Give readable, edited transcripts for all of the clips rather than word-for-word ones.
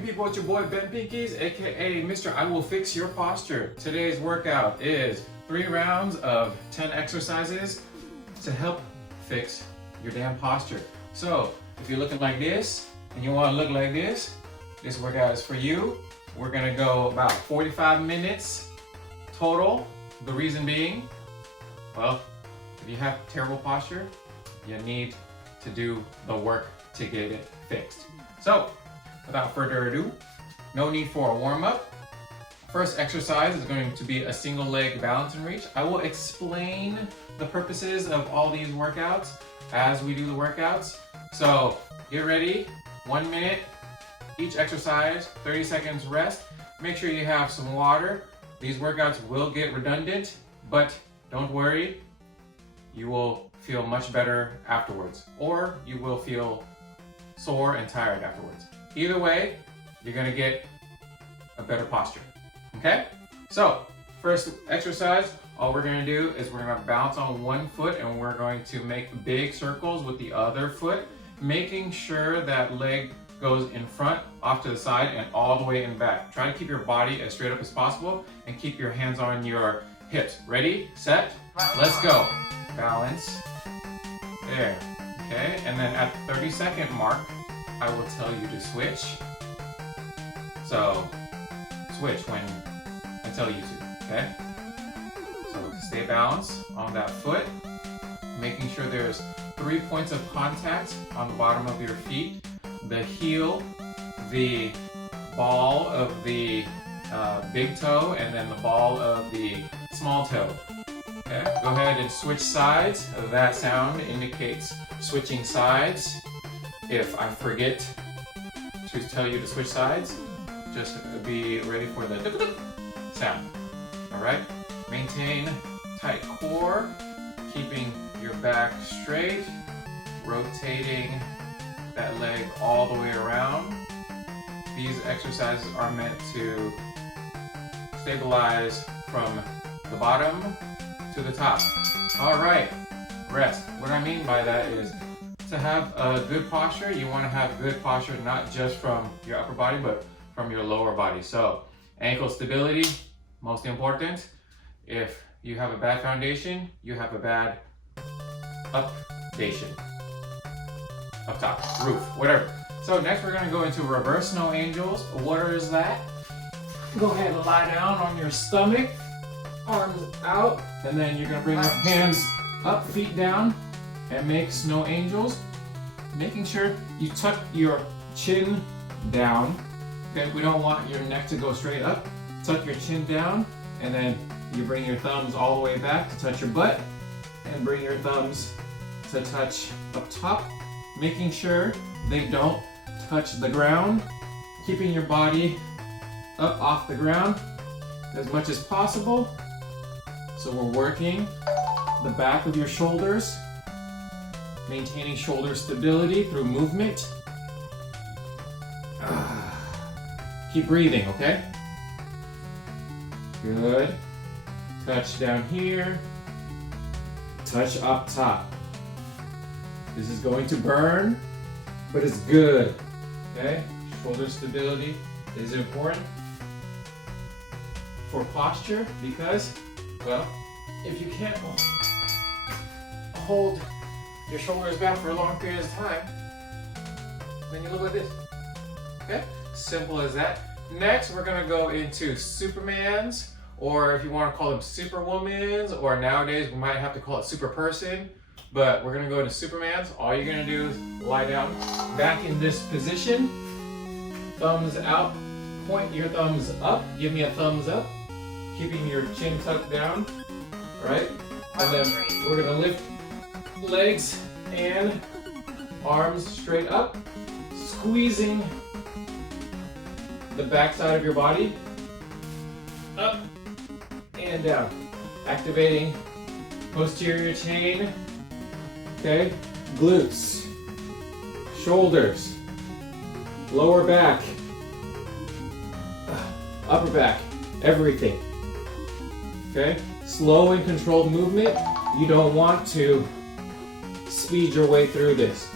morning, people. It's your boy Bentpinkeez, aka Mr. I Will Fix Your Posture. Today's workout is 3 rounds of 10 exercises to help fix your damn posture. So, if you're looking like this and you want to look like this workout is for you. We're gonna go about 45 minutes total. The reason being, well, if you have terrible posture, you need to do the work to get it fixed. So, without further ado, no need for a warm-up. First exercise is going to be a single leg balance and reach. I will explain the purposes of all these workouts as we do the workouts. So get ready, 1 minute, each exercise, 30 seconds rest. Make sure you have some water. These workouts will get redundant, but don't worry, you will feel much better afterwards, or you will feel sore and tired afterwards. Either way, you're gonna get a better posture, okay? So, first exercise, all we're gonna do is we're gonna balance on one foot and we're going to make big circles with the other foot, making sure that leg goes in front, off to the side, and all the way in back. Try to keep your body as straight up as possible and keep your hands on your hips. Ready, set, let's go. Balance, there, okay? And then at the 30-second mark, I will tell you to switch. So, switch when I tell you to, okay? So, stay balanced on that foot, making sure there's 3 points of contact on the bottom of your feet. The heel, the ball of the big toe, and then the ball of the small toe. Okay, go ahead and switch sides. That sound indicates switching sides. If I forget to tell you to switch sides, just be ready for the sound. All right, maintain tight core, keeping your back straight, rotating that leg all the way around. These exercises are meant to stabilize from the bottom to the top. All right, rest. What I mean by that is to have a good posture, you want to have good posture not just from your upper body, but from your lower body. So ankle stability, most important. If you have a bad foundation, you have a bad updation. Up top, roof, whatever. So next we're gonna go into reverse no angels. What is that? Go ahead and lie down on your stomach, arms out, and then you're gonna bring your hands up, feet down, and make snow angels. Making sure you tuck your chin down. Okay, we don't want your neck to go straight up. Tuck your chin down, and then you bring your thumbs all the way back to touch your butt, and bring your thumbs to touch up top. Making sure they don't touch the ground, keeping your body up off the ground as much as possible. So we're working the back of your shoulders, maintaining shoulder stability through movement. Keep breathing, okay? Good. Touch down here, touch up top. This is going to burn, but it's good, okay? Shoulder stability is important for posture because, well, if you can't hold your shoulders back for a long period of time, then you look like this, okay? Simple as that. Next, we're gonna go into Supermans, or if you wanna call them Superwomans, or nowadays we might have to call it Super Person. But we're gonna go into Superman's. All you're gonna do is lie down, back in this position, thumbs out, point your thumbs up, give me a thumbs up, keeping your chin tucked down, all right? And then we're gonna lift legs and arms straight up, squeezing the back side of your body, up and down, activating posterior chain. Okay, glutes, shoulders, lower back, upper back, everything. Okay, slow and controlled movement. You don't want to speed your way through this.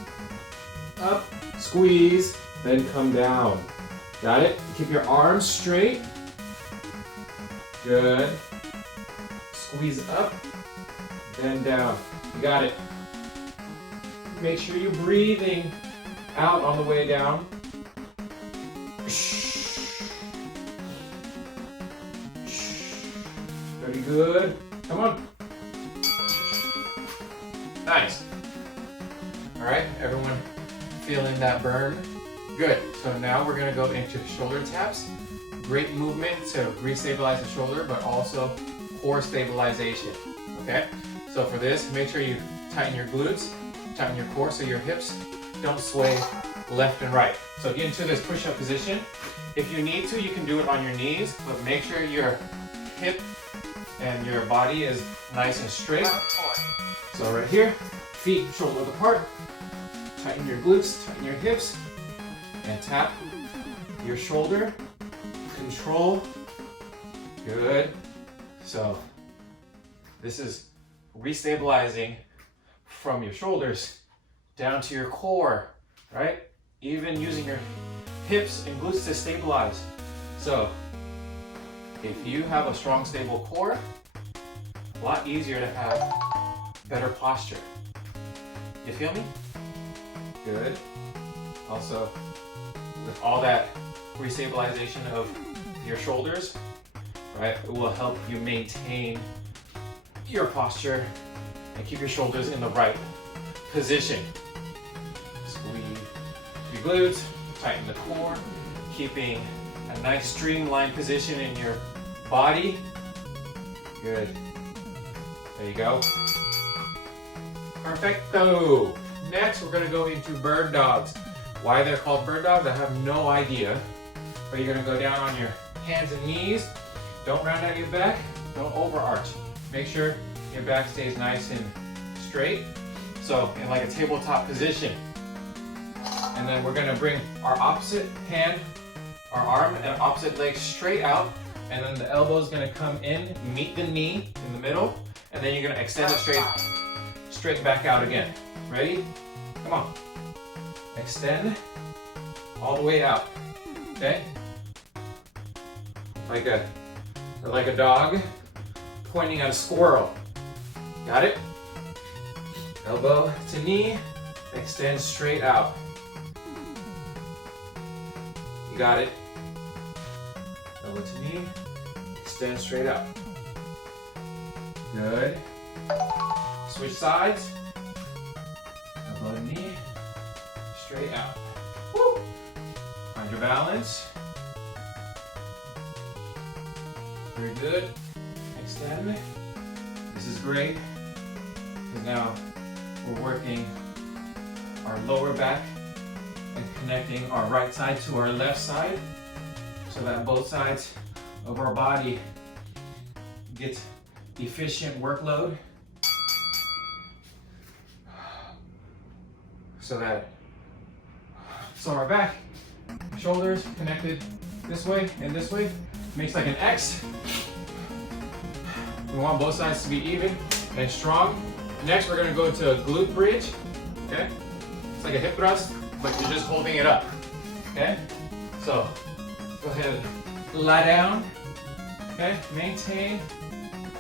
Up, squeeze, then come down. Got it? Keep your arms straight. Good. Squeeze up, bend down. You got it. Make sure you're breathing out on the way down. Very good. Come on. Nice. All right, everyone feeling that burn? Good. So now we're gonna go into shoulder taps. Great movement to re-stabilize the shoulder, but also core stabilization, okay? So for this, make sure you tighten your glutes, tighten your core so your hips don't sway left and right. So get into this push-up position. If you need to, you can do it on your knees, but make sure your hip and your body is nice and straight. So right here, feet shoulder width apart, tighten your glutes, tighten your hips, and tap your shoulder. Control. Good. So this is restabilizing from your shoulders down to your core, right? Even using your hips and glutes to stabilize. So if you have a strong, stable core, a lot easier to have better posture. You feel me? Good. Also, with all that restabilization of your shoulders, right, it will help you maintain your posture and keep your shoulders in the right position. Squeeze your glutes, tighten the core, keeping a nice streamlined position in your body. Good. There you go. Perfecto. Next, we're gonna go into bird dogs. Why they're called bird dogs, I have no idea. But you're gonna go down on your hands and knees. Don't round out your back, don't overarch. Make sure your back stays nice and straight. So in like a tabletop position. And then we're gonna bring our opposite hand, our arm and opposite leg straight out. And then the elbow is gonna come in, meet the knee in the middle. And then you're gonna extend it straight back out again. Ready? Come on. Extend all the way out. Okay? Like a dog pointing at a squirrel. Got it? Elbow to knee, extend straight out. You got it? Elbow to knee, extend straight out. Good. Switch sides. Elbow to knee, straight out. Woo! Find your balance. Very good. Extend. This is great because now we're working our lower back and connecting our right side to our left side so that both sides of our body get efficient workload so our back, shoulders connected this way and this way makes like an X. We want both sides to be even and strong. Next, we're gonna go to a glute bridge, okay? It's like a hip thrust, but you're just holding it up, okay? So, go ahead, lie down, okay? Maintain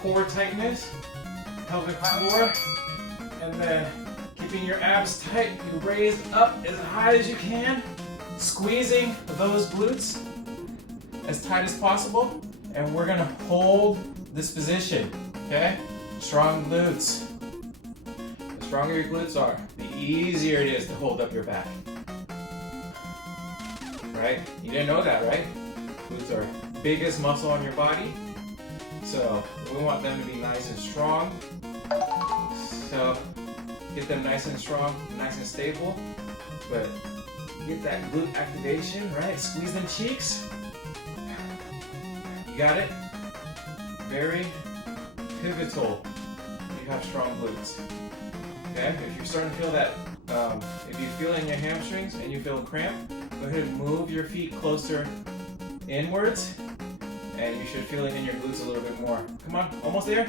core tightness, pelvic floor, and then keeping your abs tight, you raise up as high as you can, squeezing those glutes as tight as possible, and we're gonna hold this position, okay? Strong glutes. The stronger your glutes are, the easier it is to hold up your back. Right? You didn't know that, right? Glutes are the biggest muscle on your body, so we want them to be nice and strong. So get them nice and strong, nice and stable, but get that glute activation, right? Squeeze them cheeks. You got it? Very pivotal when you have strong glutes. Okay? If you're starting to feel that, if you feel it in your hamstrings and you feel a cramp, go ahead and move your feet closer inwards and you should feel it in your glutes a little bit more. Come on, almost there.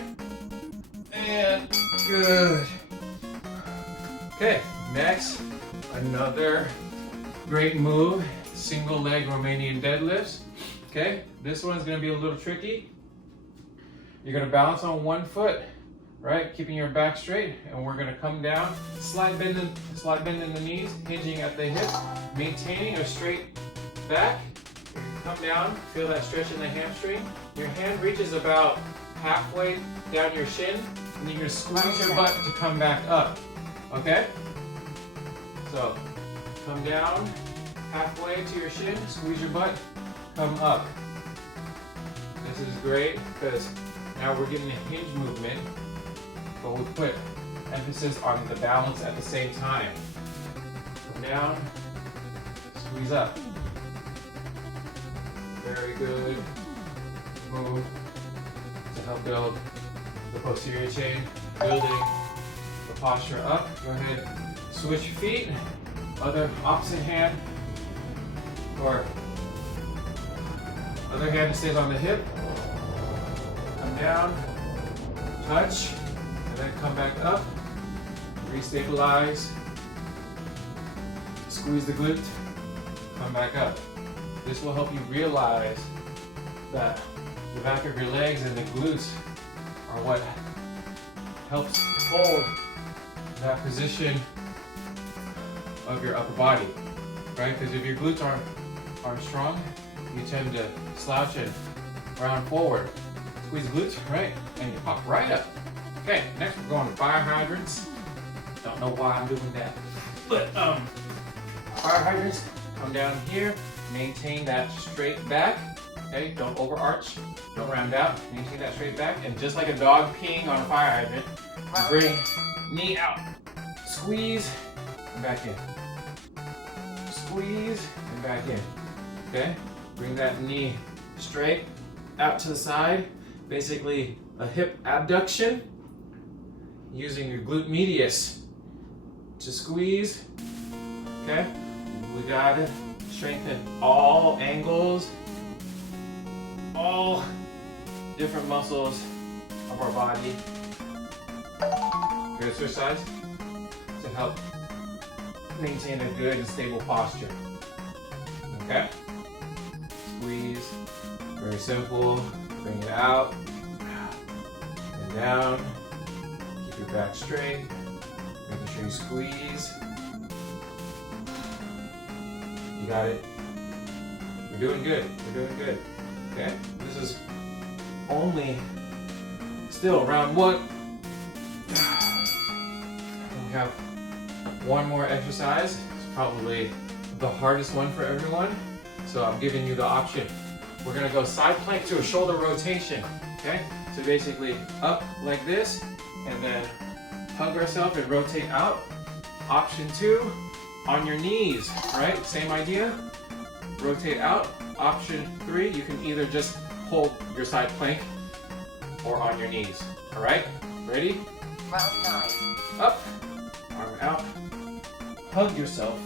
And good. Okay, next, another great move single leg Romanian deadlifts. Okay, this one's gonna be a little tricky. You're gonna balance on one foot, right? Keeping your back straight, and we're gonna come down, slight bend in the knees, hinging at the hip, maintaining a straight back. Come down, feel that stretch in the hamstring. Your hand reaches about halfway down your shin, and you're gonna squeeze your butt to come back up, okay? So, come down, halfway to your shin, squeeze your butt, come up. This is great because now we're getting a hinge movement, but we put emphasis on the balance at the same time. Come down, squeeze up. Very good move to help build the posterior chain, building the posture up. Go ahead, switch your feet, opposite hand, or other hand stays on the hip. Come down, touch, and then come back up. Restabilize. Squeeze the glute, come back up. This will help you realize that the back of your legs and the glutes are what helps hold that position of your upper body, right? Because if your glutes aren't strong, you tend to slouch and round forward. Squeeze the glutes, right? And you pop right up. Okay, next we're going to fire hydrants. Don't know why I'm doing that. But fire hydrants, come down here, maintain that straight back. Okay, don't overarch, don't round out, maintain that straight back. And just like a dog peeing on a fire hydrant, bring knee out, squeeze, and back in. Squeeze, and back in. Okay, bring that knee straight out to the side. Basically a hip abduction, using your glute medius to squeeze. Okay, we gotta strengthen all angles, all different muscles of our body. Good exercise to help maintain a good and stable posture. Okay, squeeze, very simple. Bring it out and down. Keep your back straight. Making sure you squeeze. You got it. We're doing good. We're doing good. Okay? This is only still round one. We have one more exercise. It's probably the hardest one for everyone. So I'm giving you the option. We're gonna go side plank to a shoulder rotation, okay? So basically up like this, and then hug ourselves and rotate out. Option 2, on your knees, right? Same idea, rotate out. Option 3, you can either just hold your side plank or on your knees, all right? Ready? Round 9. Up, arm out, hug yourself,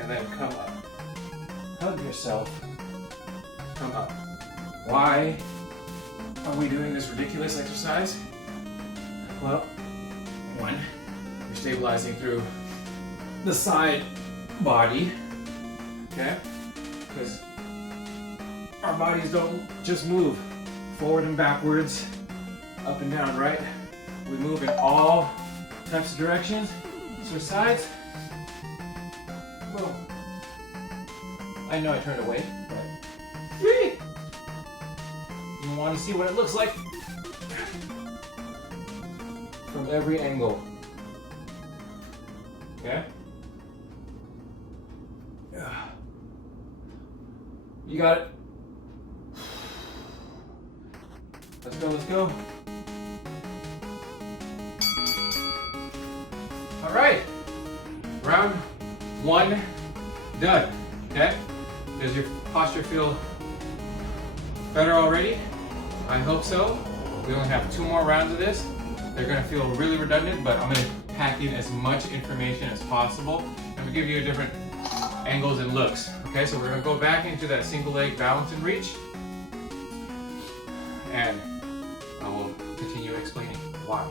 and then come up. Hug yourself, come up. Why are we doing this ridiculous exercise? Well, one, you're stabilizing through the side body, okay? Because our bodies don't just move forward and backwards, up and down, right? We move in all types of directions. Switch sides. Boom. I know I turned away, but you want to see what it looks like from every angle. Okay? You got it. Let's go, let's go. All right. Round 1 done. Okay? Does your posture feel better already? I hope so. We only have 2 more rounds of this. They're gonna feel really redundant, but I'm gonna pack in as much information as possible and we give you different angles and looks. Okay, so we're gonna go back into that single leg balance and reach. And I will continue explaining why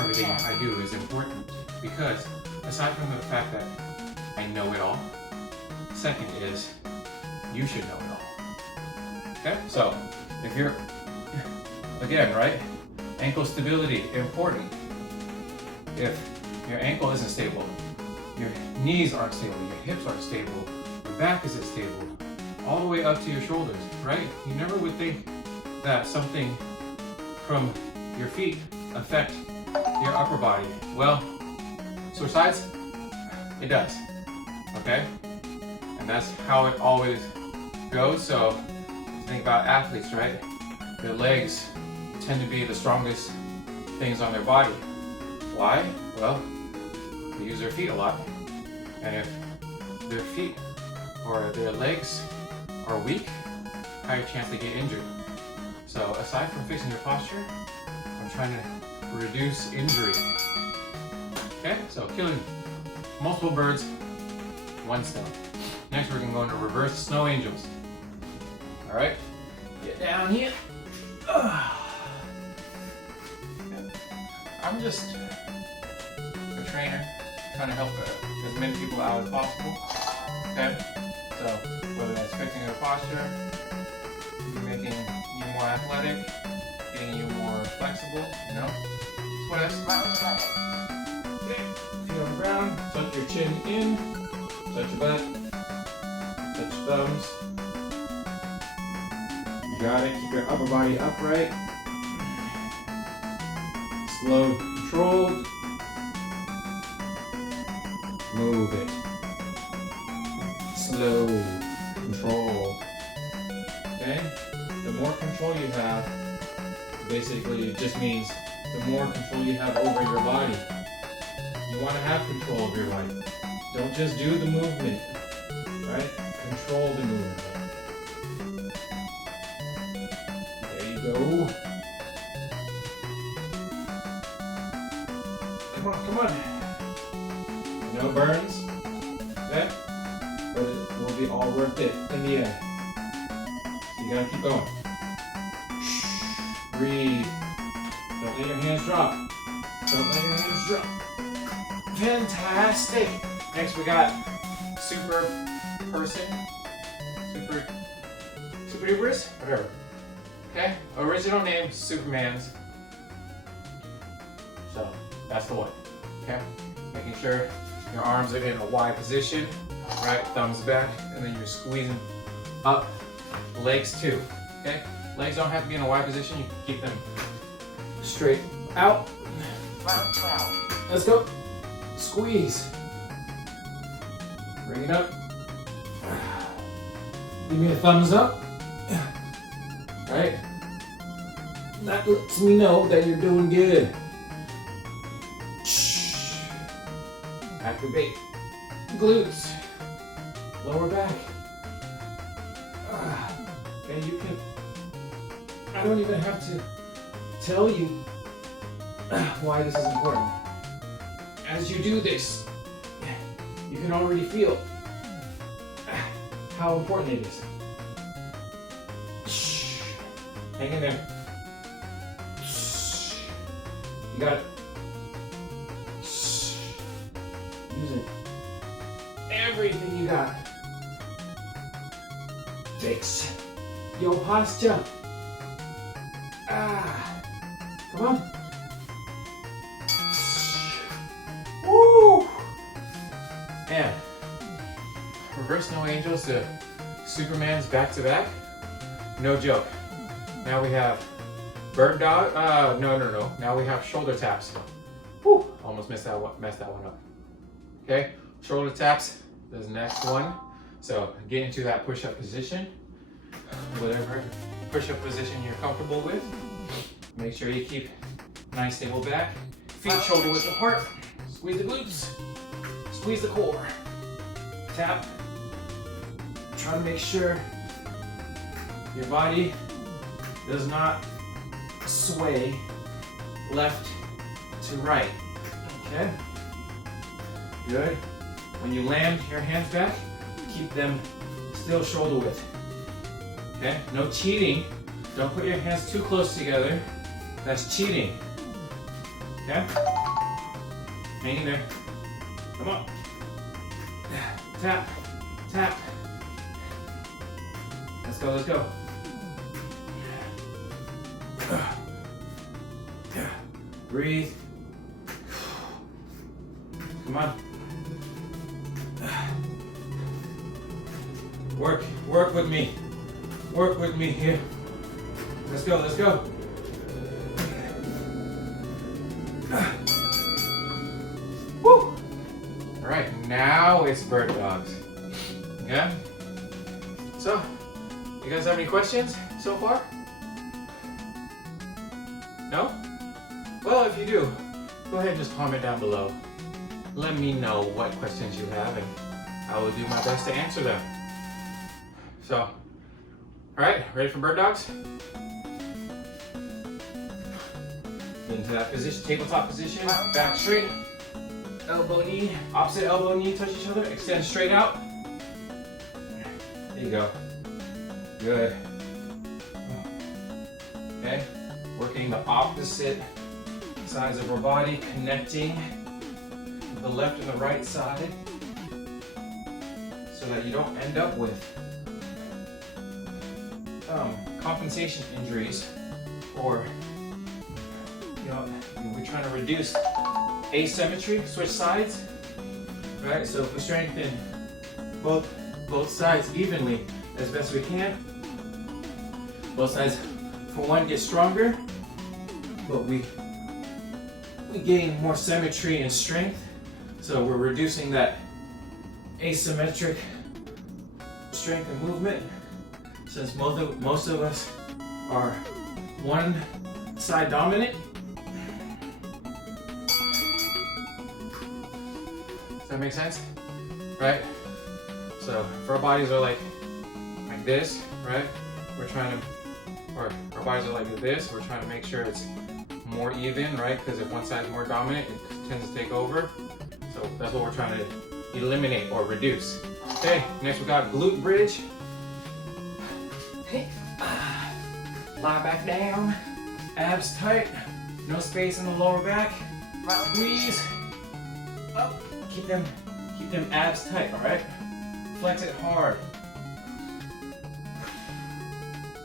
everything I do is important. Because aside from the fact that I know it all, Second is, you should know it all. Okay, so if you're, again, right? Ankle stability, important. If your ankle isn't stable, your knees aren't stable, your hips aren't stable, your back isn't stable, all the way up to your shoulders, right? You never would think that something from your feet affect your upper body. Well, switch sides, it does, okay? And that's how it always goes. So think about athletes, right? Their legs tend to be the strongest things on their body. Why? Well, they use their feet a lot. And if their feet or their legs are weak, higher chance they get injured. So aside from fixing your posture, I'm trying to reduce injury. Okay, so killing multiple birds, one stone. Next we're gonna go into reverse snow angels. All right, get down here. I'm just a trainer trying to help as many people out as possible. Okay, so whether that's fixing your posture, making you more athletic, getting you more flexible, you know, it's whatever. Okay, feet on the ground, tuck your chin in, touch your butt, touch your thumbs. You got it, keep your upper body upright. Slow, controlled. Move it. Slow, controlled. Okay? The more control you have, basically it just means the more control you have over your body. You want to have control over your body. Don't just do the movement, right? Control the movement. There you go. Come on. No burns, okay? But it will be all worth it in the end. So you gotta keep going. Breathe. Don't let your hands drop. Don't let your hands drop. Fantastic. Next we got super duper's, whatever. Okay? Original name, Superman's. So that's the one. Okay? Making sure your arms are in a wide position, right? Thumbs back, and then you're squeezing up. Legs too. Okay? Legs don't have to be in a wide position. You can keep them straight out. Let's go. Squeeze. Bring it up. Give me a thumbs up. Right? That lets me know that you're doing good. Activate glutes, lower back. And you can, I don't even have to tell you why this is important. As you do this, you can already feel how important it is. Hang in there. You got it. Using everything you got. Fix your posture. Come on. Woo! Man, reverse no angels to Superman's back to back. No joke. Now we have bird dog. No. Now we have shoulder taps. Woo! Almost messed that one up. Okay, shoulder taps is the next one. So get into that push-up position, whatever push-up position you're comfortable with. Make sure you keep nice stable back. Feet shoulder width apart. Squeeze the glutes. Squeeze the core. Tap. Try to make sure your body does not sway left to right. Okay? Good. When you land your hands back, keep them still shoulder width. Okay? No cheating. Don't put your hands too close together. That's cheating. Okay? Hang in there. Come on. Tap. Tap. Let's go, let's go. Breathe. Come on. Work with me. Work with me here. Let's go, let's go. Woo! All right, now it's bird dogs. Yeah? So, you guys have any questions so far? No? Well, if you do, go ahead and just comment down below. Let me know what questions you have and I will do my best to answer them. So, all right, ready for bird dogs? Into that position, tabletop position, back straight, elbow knee, opposite elbow knee touch each other, extend straight out. There you go. Good. Okay, working the opposite sides of our body, connecting the left and the right side so that you don't end up with compensation injuries, or we're trying to reduce asymmetry, switch sides, right? So if we strengthen both sides evenly as best we can, both sides for one get stronger, but we gain more symmetry and strength. So we're reducing that asymmetric strength and movement. Since most of us are one side dominant. Does that make sense? Right? So if our bodies are like this, right? We're trying to, or our bodies are like this, we're trying to make sure it's more even, right? Because if one side is more dominant, it tends to take over. So that's what we're trying to eliminate or reduce. Okay, next we got glute bridge. Lie back down, abs tight, no space in the lower back. Squeeze up, keep them abs tight, all right? Flex it hard.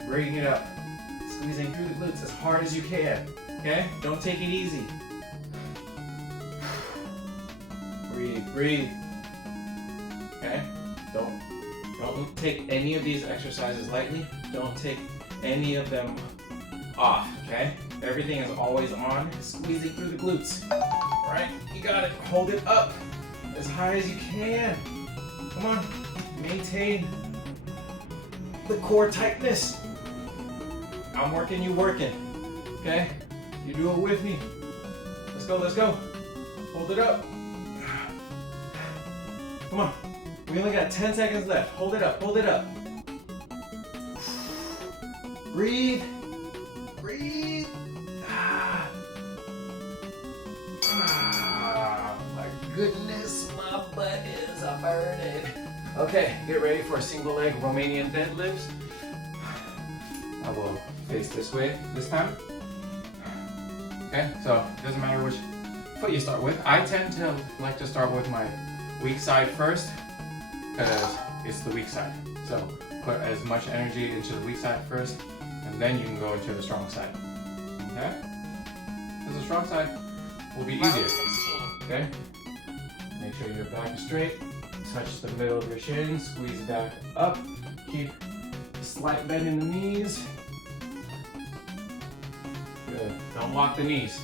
Bring it up, squeezing through the glutes as hard as you can, okay? Don't take it easy. Breathe, breathe, okay? Don't take any of these exercises lightly. Don't take any of them off, okay? Everything is always on, squeezing through the glutes. All right, you got it. Hold it up as high as you can. Come on, maintain the core tightness. I'm working, you working, okay? You do it with me. Let's go, let's go. Hold it up. Come on, we only got 10 seconds left. Hold it up, hold it up. Breathe, breathe. My goodness, my butt is burning. Okay, get ready for a single leg Romanian deadlifts. I will face this way this time. Okay, so it doesn't matter which foot you start with. I tend to like to start with my weak side first because it's the weak side. So put as much energy into the weak side first, and then you can go into the strong side. Okay? Because the strong side will be easier. Okay? Make sure your back is straight. Touch the middle of your shin. Squeeze back up. Keep a slight bend in the knees. Good. Don't lock the knees.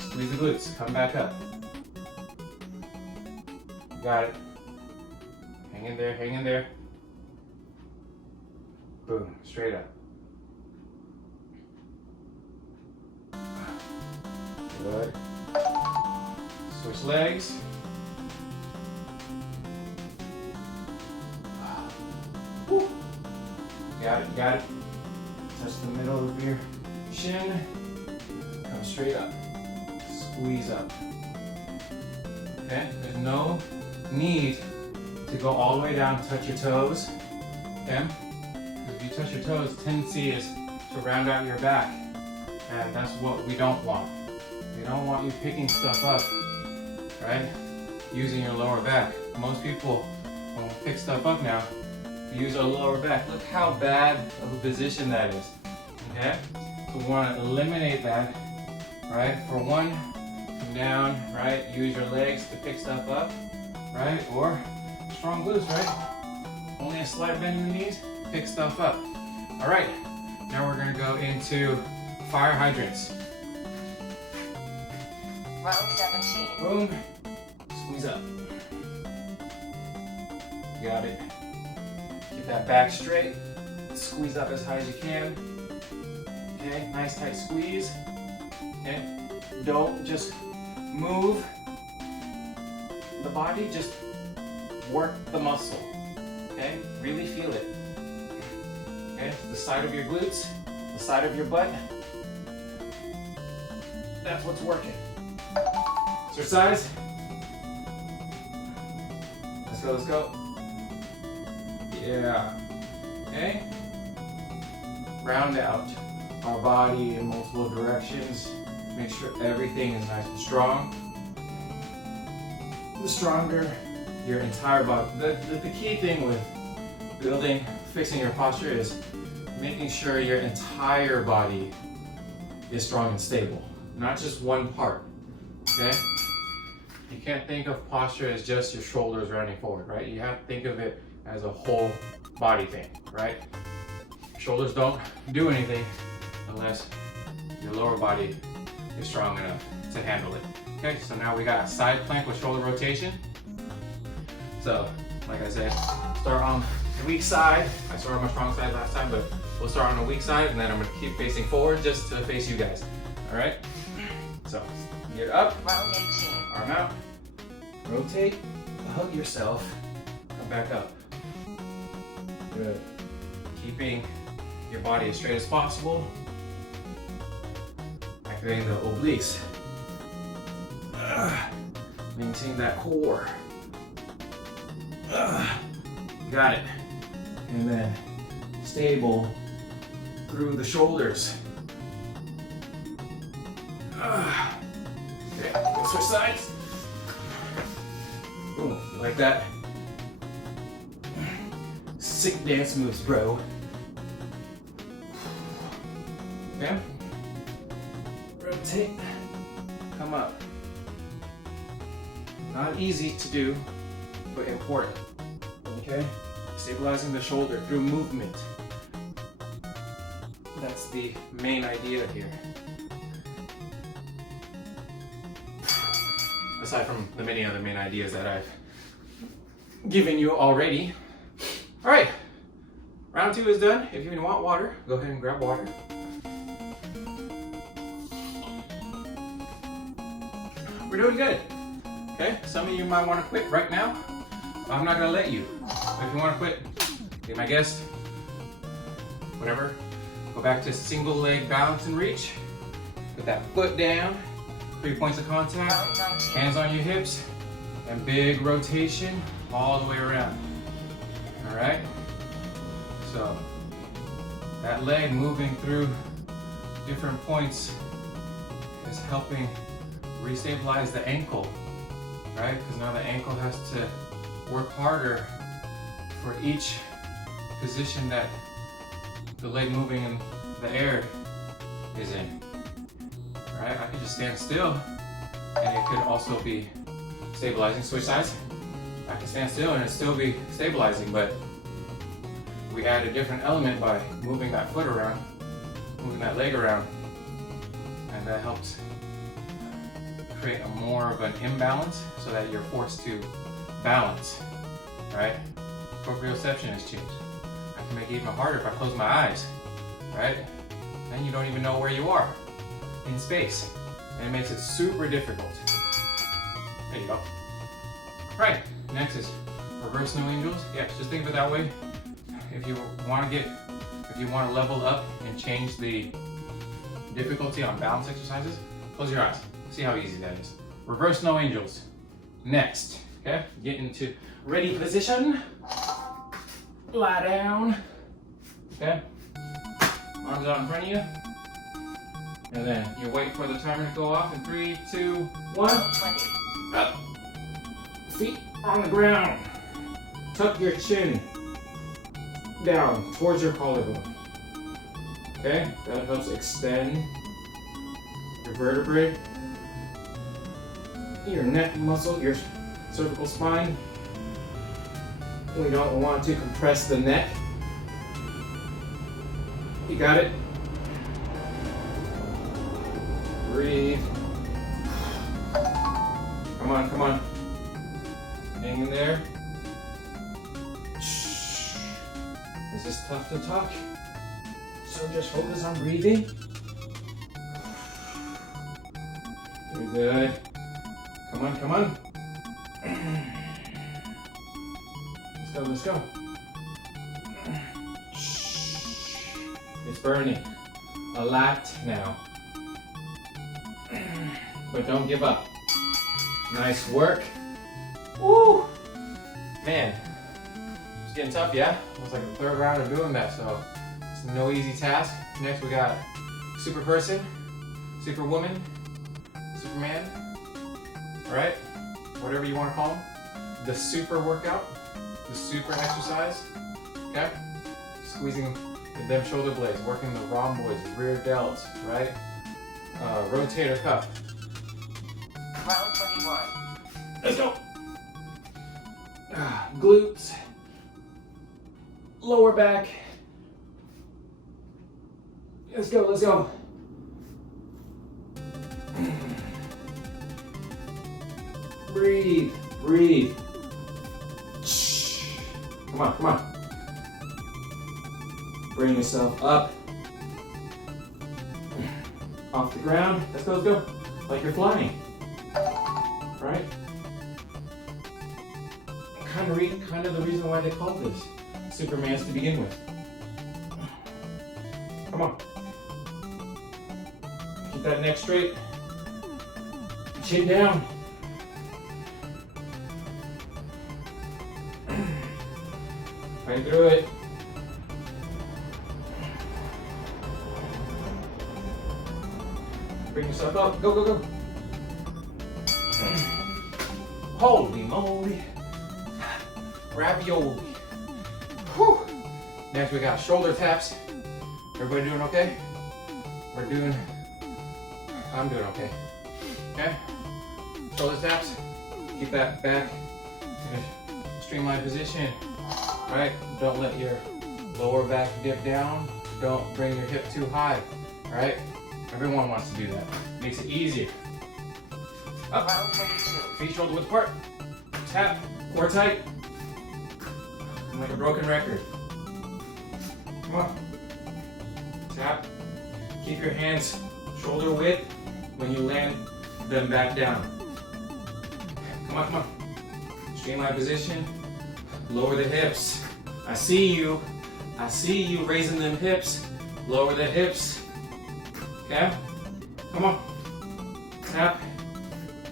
Squeeze the glutes. Come back up. Got it. Hang in there. Hang in there. Boom. Straight up. Good. Switch legs. Woo. Got it, got it. Touch the middle of your shin. Come straight up. Squeeze up. Okay? There's no need to go all the way down, touch your toes. Okay? If you touch your toes, the tendency is to round out your back. And that's what we don't want. We don't want you picking stuff up, right? Using your lower back. Most people, When we pick stuff up now, we use our lower back. Look how bad of a position that is. Okay? So we want to eliminate that, right? For one, come down, right? Use your legs to pick stuff up, right? Or strong glutes, right? Only a slight bend in the knees, pick stuff up. All right, now we're gonna go into fire hydrants. Round 17. Boom, squeeze up. Got it. Keep that back straight. Squeeze up as high as you can. Okay, nice tight squeeze. Okay, don't just move the body, just work the muscle. Okay, really feel it. Okay, the side of your glutes, the side of your butt. That's what's working. Exercise. Let's go, let's go. Yeah. Okay. Round out our body in multiple directions. Make sure everything is nice and strong. The stronger your entire body. The key thing with building, fixing your posture is making sure your entire body is strong and stable, not just one part. Okay? You can't think of posture as just your shoulders running forward, right? You have to think of it as a whole body thing, right? Shoulders don't do anything unless your lower body is strong enough to handle it. Okay, so now we got side plank with shoulder rotation. So, like I said, start on the weak side. I started on my strong side last time, but we'll start on the weak side, and then I'm gonna keep facing forward just to face you guys. All right? So, get up, Round 18. arm out, rotate, hug yourself, come back up. Good. Keeping your body as straight as possible. Activating the obliques. Maintain that core. Got it. And then stable through the shoulders. Okay, go switch sides. Boom, like that. Sick dance moves, bro. Okay. Rotate. Come up. Not easy to do, but important. Okay? Stabilizing the shoulder through movement. That's the main idea here. Aside from the many other main ideas that I've given you already. All right, round 2 is done. If you want water, go ahead and grab water. We're doing good. Okay, some of you might want to quit right now. I'm not gonna let you. If you want to quit, be my guest. Whatever. Go back to single leg balance and reach. Put that foot down. 3 points of contact. Hands on your hips. And big rotation all the way around. All right. So that leg moving through different points is helping restabilize the ankle, right? Because now the ankle has to work harder for each position that the leg moving in the air is in. All right, I could just stand still and it could also be stabilizing. Switch sides. I can stand still and it still be stabilizing, but we add a different element by moving that foot around, moving that leg around, and that helps create a more of an imbalance so that you're forced to balance, right? Proprioception has changed. I can make it even harder if I close my eyes, right? Then you don't even know where you are in space, and it makes it super difficult. There you go. Right, next is reverse no angels. Yeah, just think of it that way. If you want to level up and change the difficulty on balance exercises, close your eyes. See how easy that is. Reverse no angels. Next, okay? Get into ready position. Lie down. Okay? Arms out in front of you. And then you wait for the timer to go off in 3, 2, 1. 20. Up. Feet on the ground. tuck your chin down towards your collarbone. Okay, that helps extend your vertebrae, your neck muscle, your cervical spine. We don't want to compress the neck. You got it? Breathe. Come on, come on. Hang in there. This is tough to talk. So just focus on breathing. You're good. Come on, come on. Let's go, let's go. It's burning a lot now. But don't give up. Nice work. Woo! Man, it's getting tough, yeah? It was like the third round of doing that, so it's no easy task. Next we got super person, superwoman, superman, right? Whatever you want to call them. The super workout, the super exercise, okay? Squeezing them shoulder blades, working the rhomboids, rear delts, right? Rotator cuff. Round 21. Let's go. Glutes, lower back. Let's go, let's go. Breathe, breathe. Come on, come on. Bring yourself up. Off the ground. Let's go, let's go. Like you're flying. Right? Kind of the reason why they called this Supermans to begin with. Come on. Keep that neck straight. Chin down. Fight through it. Bring yourself up. Go, go, go. Holy moly. Ravioli. Whew. Next we got shoulder taps. Everybody doing okay? I'm doing okay. Okay? Shoulder taps. Keep that back in a streamlined position. Right? Don't let your lower back dip down. Don't bring your hip too high. Right? Everyone wants to do that. Makes it easier. Up. Round 22. Feet shoulder width apart. Tap. Core tight. Like a broken record. Come on. Tap. Keep your hands shoulder width when you land them back down. Come on, come on. Streamline position. Lower the hips. I see you. I see you raising them hips. Lower the hips. Okay? Come on. Tap.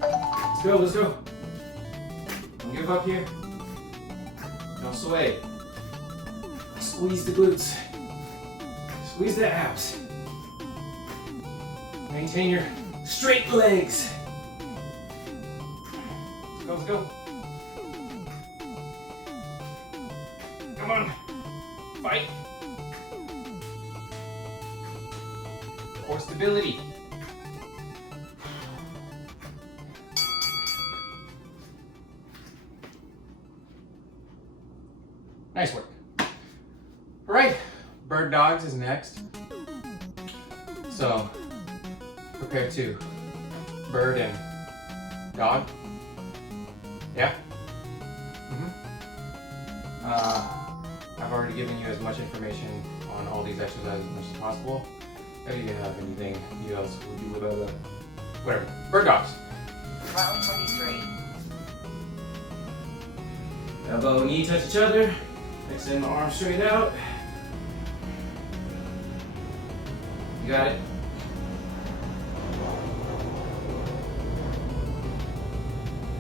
Let's go, let's go. Don't give up here. Don't sway. Squeeze the glutes. Squeeze the abs. Maintain your straight legs. Let's go, let's go. Come on. Fight. Core stability. Nice work. All right, bird dogs is next. So, prepare to bird and dog. Yeah? I've already given you as much information on all these exercises as much as possible. If you have anything else, we'll do whatever. Bird dogs. Round 23. Elbow and knee touch each other. Extend the arms straight out. You got it.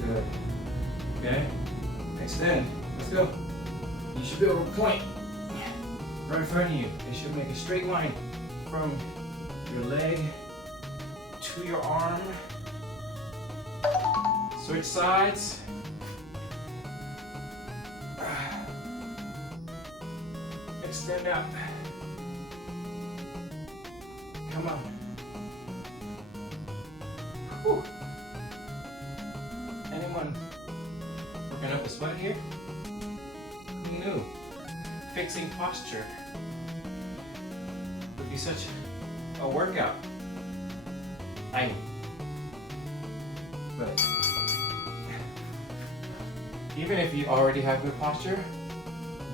Good. Okay. Extend. Let's go. You should be able to point right in front of you. It should make a straight line from your leg to your arm. Switch sides. stand up. Come on. Whew. Anyone working up a sweat here? Who knew? Fixing posture would be such a workout. I know. But even if you already have good posture,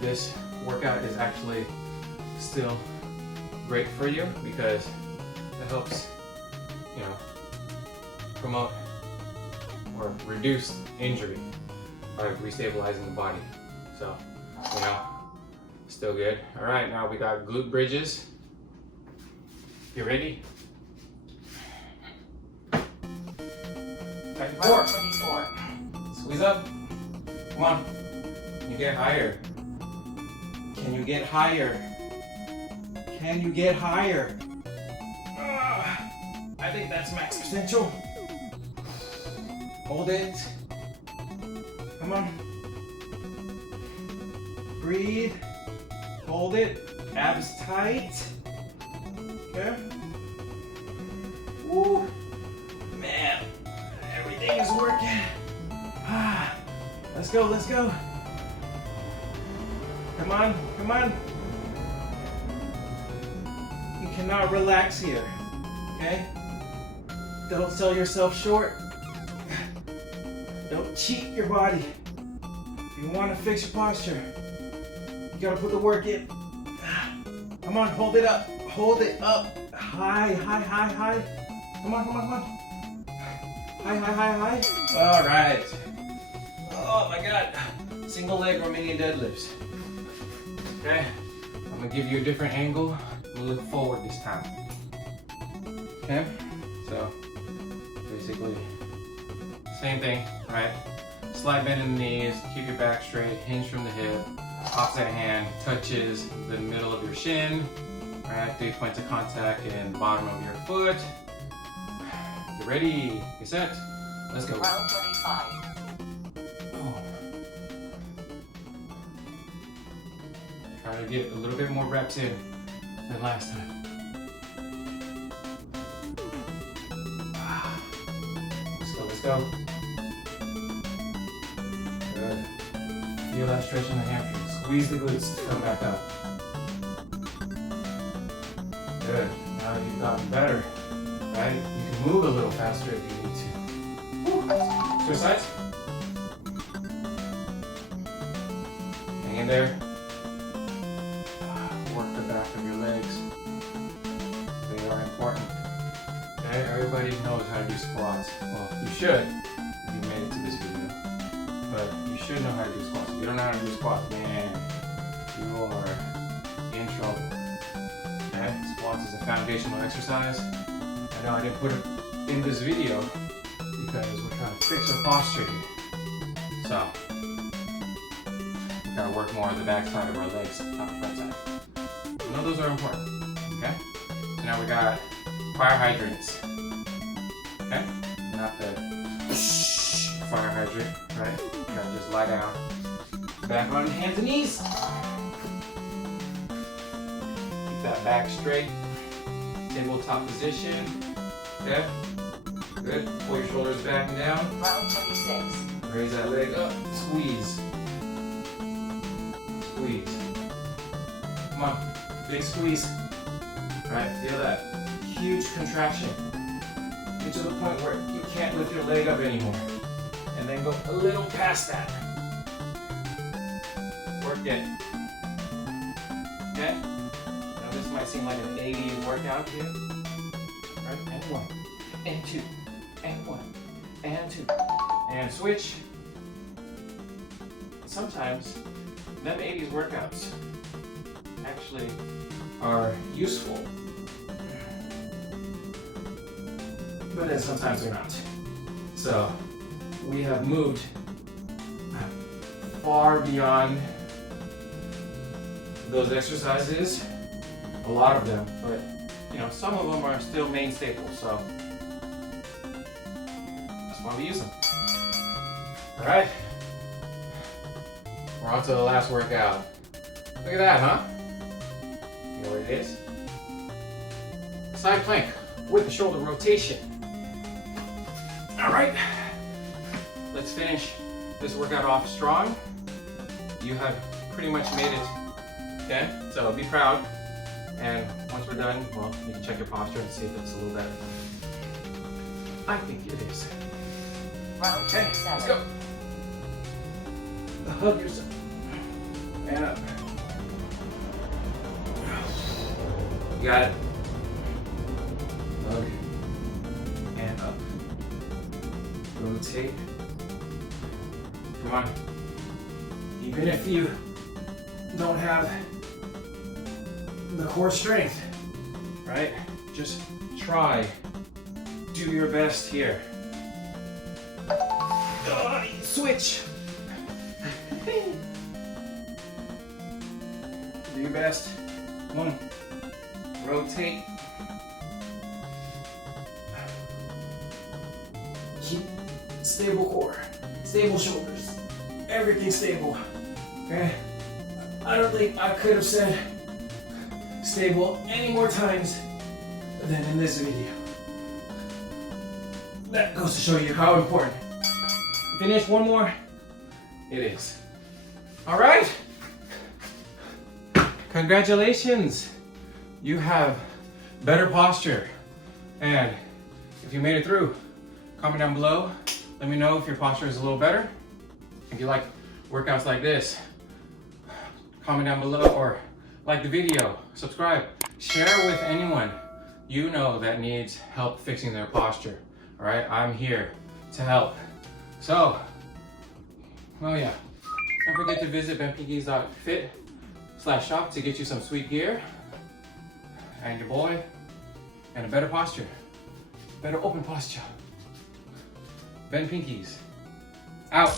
this workout is actually still great for you because it helps, you know, promote or reduce injury by restabilizing the body. So, you know, still good. All right, now we got glute bridges. You ready? Back to Round four. 24. Squeeze up. Come on. Can you get higher? Can you get higher? Can you get higher? I think that's max potential. Hold it. Come on. Breathe. Hold it. Abs tight. Okay. Woo. Man, everything is working. Let's go, let's go. Come on, come on. You cannot relax here, okay? Don't sell yourself short. Don't cheat your body. If you want to fix your posture, you gotta put the work in. Come on, hold it up. Hold it up. High, high, high, high. Come on, come on, come on. High, high, high, high. All right. Oh my God. Single leg Romanian deadlifts. Okay. I'm gonna give you a different angle. We'll look forward this time. Okay. So basically, same thing, right? Slight bend in the knees. Keep your back straight. Hinge from the hip. Opposite hand touches the middle of your shin. All right. 3 points of contact in the bottom of your foot. Get ready. Get set. Let's go. Round 25. Try to get a little bit more reps in than last time. Let's go, let's go. Good. Feel that stretch in the hamstring. Squeeze the glutes to come back up. Good. Now you've gotten better, right? You can move a little faster if you need to. Woo. Switch sides. Hang in there. Work the back of your legs. They are important. Okay, everybody knows how to do squats. Well, you should if you made it to this video. But you should know how to do squats. If you don't know how to do squats, man, you are in trouble. Okay, squats is a foundational exercise. I know I didn't put it in this video because we're trying to fix our posture here. So, we gotta work more on the back side of our legs, not the front side. You know those are important, okay? So now we got fire hydrants, okay? Not the fire hydrant, right? You gotta just lie down. Back on hands and knees. Keep that back straight. Tabletop position, okay? Good. Pull your shoulders back and down. Round 26. Raise that leg up. Squeeze. Squeeze. Come on. Big squeeze. Right? Feel that huge contraction. Get to the point where you can't lift your leg up anymore. And then go a little past that. Work it. Okay? Now this might seem like an 80s workout here. Right? And 1. And 2. And 1. And 2. And switch. Sometimes them 80s workouts actually are useful, but then sometimes they're not. So we have moved far beyond those exercises, a lot of them, but you know, some of them are still main staples, so that's why we use them. All right, we're on to the last workout. Look at that, huh? it is. Side plank with the shoulder rotation. All right, let's finish this workout off strong. You have pretty much made it, okay? So be proud. And once we're done, well, you can check your posture and see if it's a little better. I think it is. Round Okay, 7. let's go. Hug yourself. And up. You got it. Hug. And up. Rotate. Come on. Even if you don't have the core strength, right? Just try. Do your best here. Switch. Do your best. Come on. Rotate. Keep stable core, stable shoulders, everything stable. Okay? I don't think I could have said stable any more times than in this video. That goes to show you how important. Finish one more. It is. All right. Congratulations. You have better posture. And if you made it through, comment down below. Let me know if your posture is a little better. If you like workouts like this, comment down below or like the video, subscribe, share with anyone you know that needs help fixing their posture. All right, I'm here to help. So, oh yeah, don't forget to visit bentpinkeez.fit/shop to get you some sweet gear and your boy and a better posture, better open posture. Bentpinkeez, out.